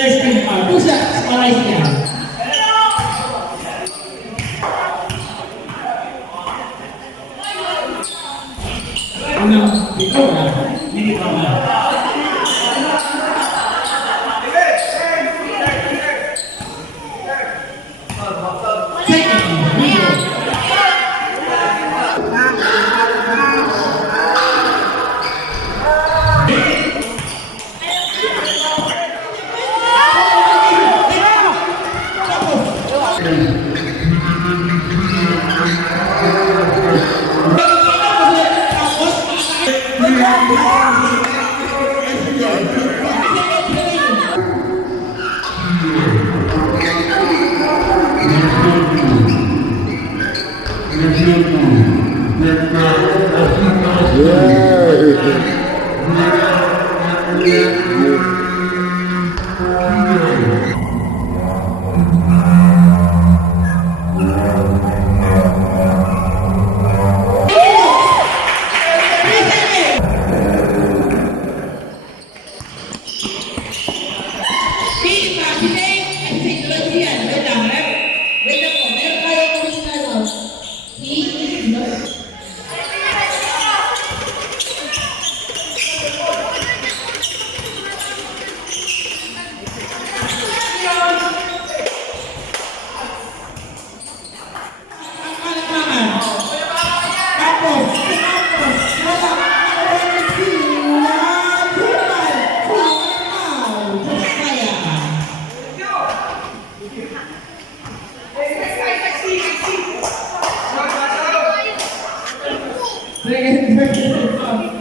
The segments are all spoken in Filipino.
First time foul. 2 shots para siya. Unang ikaw na. Hindi pa na.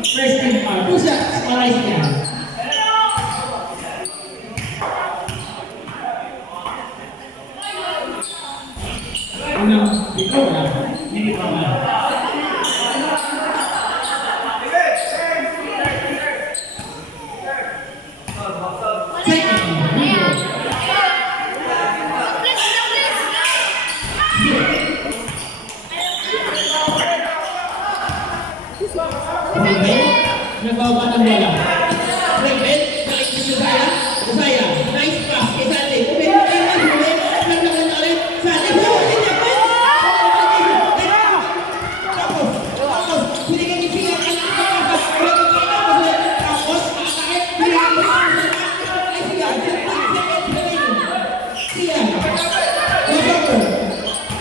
First time foul. 2 shots para siya. Unang ikaw na. Hindi pa na. Nagbawa ng bola. Rebel, balik si Josiah. Josiah, nice pass kay Sandy. Kumenta kayo na, naglaman na ulit. Sandy, ulit niya pa. Tapos, binigyan ni Pia. Tapos, makakakit. Binigyan mo siya. Ay, Pia.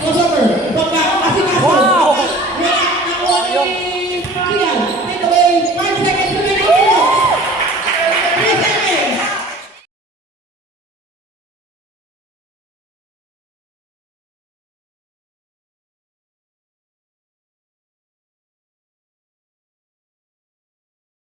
Crossover. Baba, kasi kaso. Wala, nakuha ni Pia.